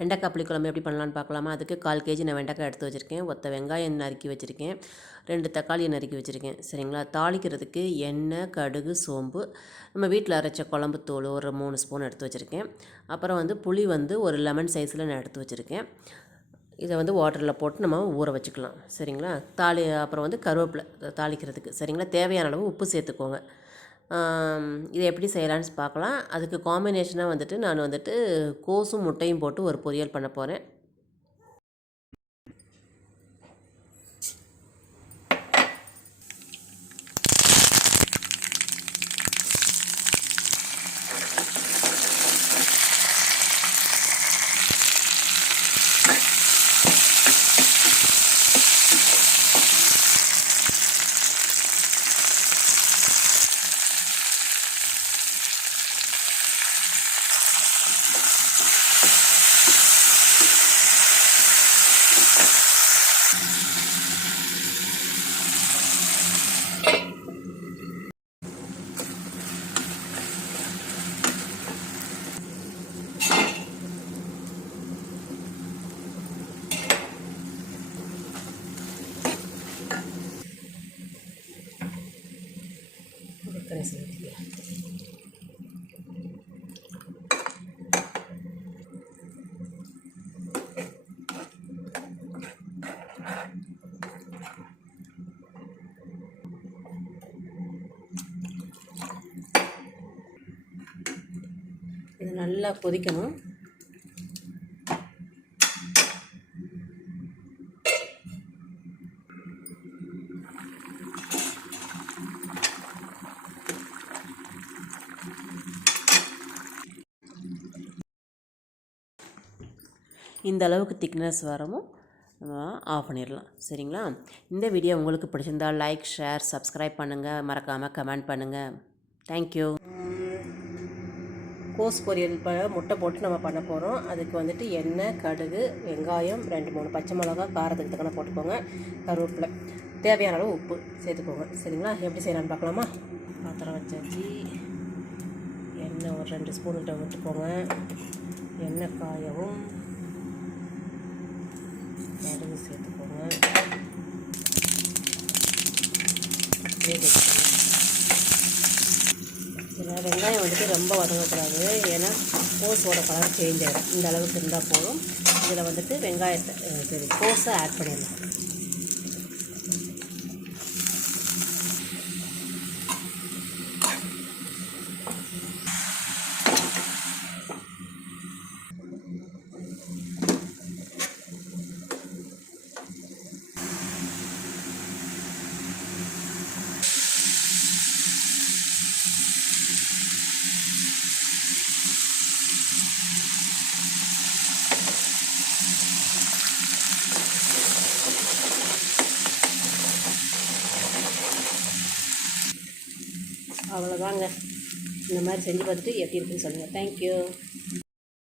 வெண்டைக்காய் புளிக்குழம்பு எப்படி பண்ணலான்னு பார்க்கலாமா? அதுக்கு 1/4 கேஜி நான் வெண்டைக்காய் எடுத்து வச்சுருக்கேன். ஒத்த வெங்காயம் நறுக்கி வச்சுருக்கேன். 2 தக்காளியை நறுக்கி வச்சுருக்கேன். சரிங்களா? தாளிக்கிறதுக்கு எண்ணெய், கடுகு, சோம்பு, நம்ம வீட்டில் அரைச்ச குழம்பு தூள் ஒரு 3 ஸ்பூன் எடுத்து வச்சுருக்கேன். அப்புறம் புளி ஒரு லெமன் சைஸில் நான் எடுத்து வச்சுருக்கேன். இதை வாட்டரில் போட்டு நம்ம ஊற வச்சுக்கலாம். சரிங்களா? அப்புறம் கருவேப்பிலை தாளிக்கிறதுக்கு. சரிங்களா? தேவையான அளவு உப்பு சேர்த்துக்கோங்க. இதை எப்படி செய்யலான்னு பார்க்கலாம். அதுக்கு காம்பினேஷனாக நான் கோஸும் முட்டையும் போட்டு ஒரு பொரியல் பண்ண போகிறேன். இது நல்லா கொதிக்கணும். இந்த அளவுக்கு திக்னஸ் வரவும் ஆஃப் பண்ணிடலாம். சரிங்களா? இந்த வீடியோ உங்களுக்கு பிடிச்சிருந்தால் லைக், ஷேர், சப்ஸ்கிரைப் பண்ணுங்கள். மறக்காமல் கமெண்ட் பண்ணுங்கள். தேங்க்யூ. கோஸ் பொரியல் முட்டை போட்டு நம்ம பண்ண போகிறோம். அதுக்கு எண்ணெய், கடுகு, வெங்காயம், 2-3 பச்சை மிளகா, காரத்துக்கு தக்கன போட்டுக்கோங்க. கருவேப்பிலை, தேவையான அளவு உப்பு சேர்த்துக்கோங்க. சரிங்களா? எப்படி செய்யலான்னு பார்க்கலாமா? பாத்திரம் வச்சாச்சு. எண்ணெய் ஒரு 2 ஸ்பூன்கிட்ட விட்டுக்கோங்க. எண்ணெய் காயவும் கடுகு சேர்த்துக்கோங்க. வெங்காயம் ரொம்ப வதங்கக்கூடாது. ஏன்னா கோஸோட கலர் சேஞ்ச் ஆகிடும். இந்த அளவுக்கு இருந்தால் போதும். இதில் வெங்காயத்தை கோஸை ஆட் பண்ணிடலாம். அவ்வளோதாங்க. இந்த மாதிரி செஞ்சு பார்த்துட்டு எப்படி இருக்குன்னு சொல்லுங்கள். தேங்க்யூ.